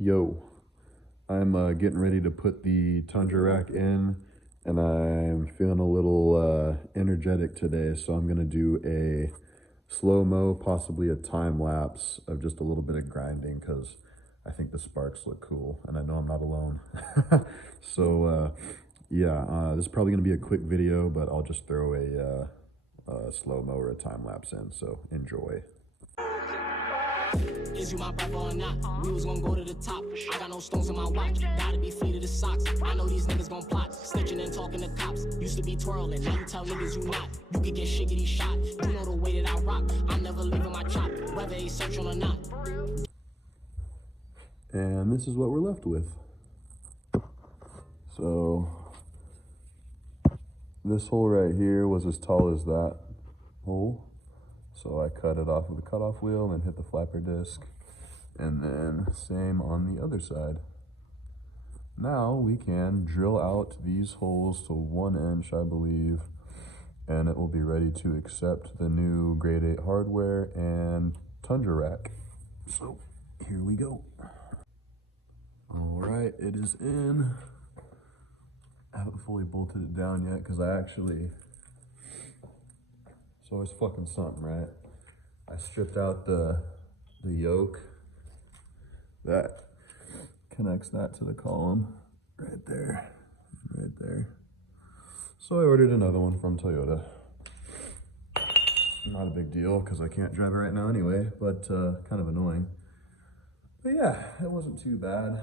Yo, I'm getting ready to put the Tundra rack in, and I'm feeling a little energetic today, so I'm gonna do a slow-mo, possibly a time lapse of just a little bit of grinding, because I think the sparks look cool, and I know I'm not alone. So yeah, this is probably gonna be a quick video, but I'll just throw a slow-mo or a time lapse in, so enjoy. Is you my brother or not? We was gonna go to the top. I got no stones in my watch. Gotta be free to the socks. I know these niggas gon' plot. Snitching and talking to cops. Used to be twirling. Now you tell niggas you not. You could get shiggity shot. You know the way that I rock. I'm never leaving my chop. Whether they search or not. And this is what we're left with. So this hole right here was as tall as that hole. So I cut it off with a cutoff wheel and hit the flapper disc. And then same on the other side. Now we can drill out these holes to 1 inch, I believe, and it will be ready to accept the new grade 8 hardware and Tundra rack. So here we go. All right, it is in. I haven't fully bolted it down yet because it's always fucking something, right? I stripped out the yoke that connects that to the column right there, right there. So I ordered another one from Toyota. Not a big deal because I can't drive it right now anyway, but kind of annoying. But yeah, it wasn't too bad.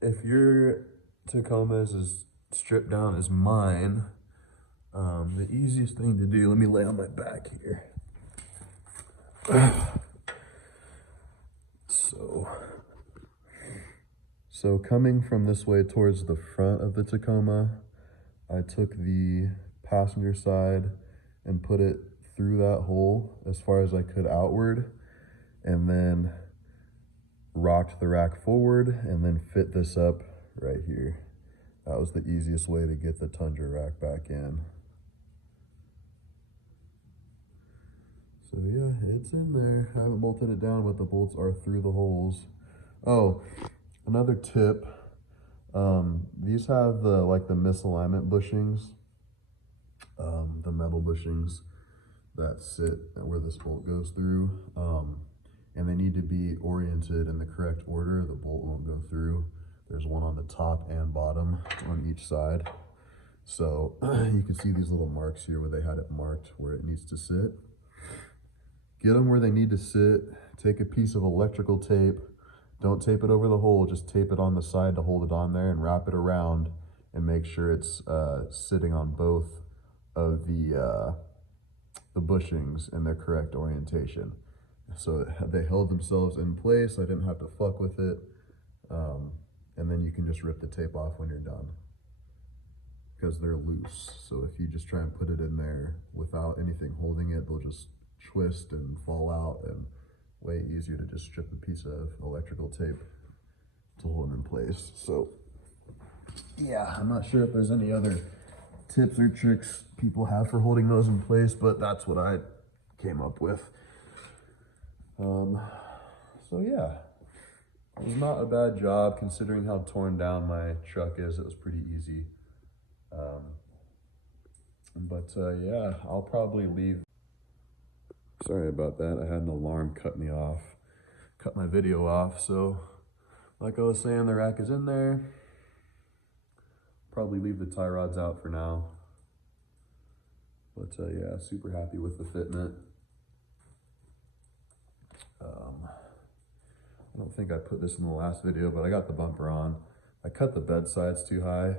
If your Tacoma is as stripped down as mine, the easiest thing to do, let me lay on my back here. So coming from this way towards the front of the Tacoma, I took the passenger side and put it through that hole as far as I could outward, and then rocked the rack forward and then fit this up right here. That was the easiest way to get the Tundra rack back in. So yeah, it's in there. I haven't bolted it down, but the bolts are through the holes. Oh, another tip. These have the misalignment bushings, the metal bushings that sit where this bolt goes through, and they need to be oriented in the correct order. The bolt won't go through. There's one on the top and bottom on each side. So you can see these little marks here where they had it marked where it needs to sit. Get them where they need to sit. Take a piece of electrical tape. Don't tape it over the hole, just tape it on the side to hold it on there and wrap it around and make sure it's sitting on both of the bushings in their correct orientation. So they held themselves in place. I didn't have to fuck with it. And then you can just rip the tape off when you're done because they're loose. So if you just try and put it in there without anything holding it, they'll just twist and fall out, and way easier to just strip a piece of electrical tape to hold them in place. So yeah, I'm not sure if there's any other tips or tricks people have for holding those in place, but that's what I came up with. So yeah, it was not a bad job considering how torn down my truck is. It was pretty easy. But yeah, I'll probably leave. Sorry about that. I had an alarm cut my video off. So like I was saying, the rack is in there. Probably leave the tie rods out for now. But yeah, super happy with the fitment. I don't think I put this in the last video, but I got the bumper on. I cut the bed sides too high,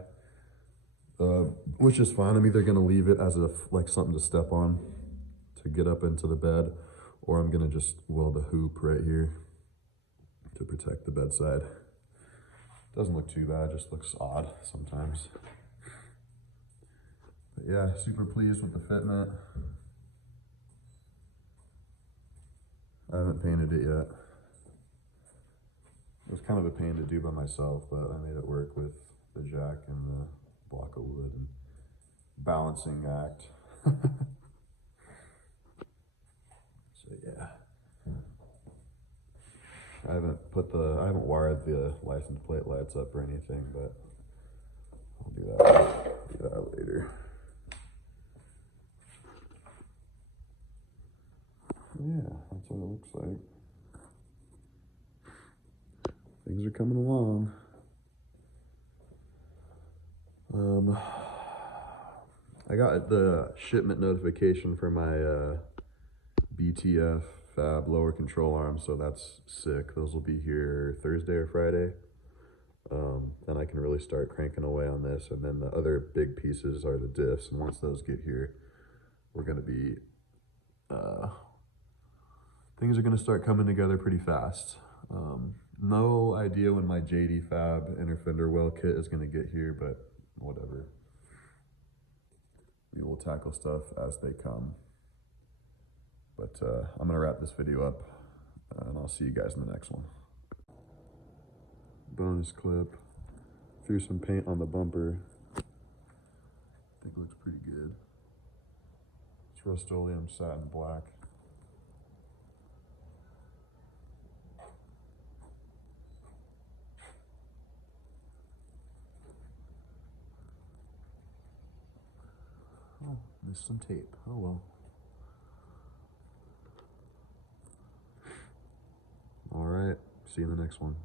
which is fine. I'm either gonna leave it as something to step on to get up into the bed, or I'm gonna just weld a hoop right here to protect the bedside. Doesn't look too bad, just looks odd sometimes. But yeah, super pleased with the fitment. I haven't painted it yet. It was kind of a pain to do by myself, but I made it work with the jack and the block of wood and balancing act. So yeah. I haven't wired the license plate lights up or anything, but I'll do that later. Yeah, that's what it looks like. Things are coming along. I got the shipment notification for my BTF fab lower control arms, so that's sick. Those will be here Thursday or Friday. Then I can really start cranking away on this. And then the other big pieces are the diffs. And once those get here, we're going to be, things are going to start coming together pretty fast. No idea when my JD Fab inner fender well kit is going to get here, but whatever. We will tackle stuff as they come. But I'm going to wrap this video up, and I'll see you guys in the next one. Bonus clip. Threw some paint on the bumper. I think it looks pretty good. It's Rust-Oleum satin black. Oh, missed some tape. Oh well. All right, see you in the next one.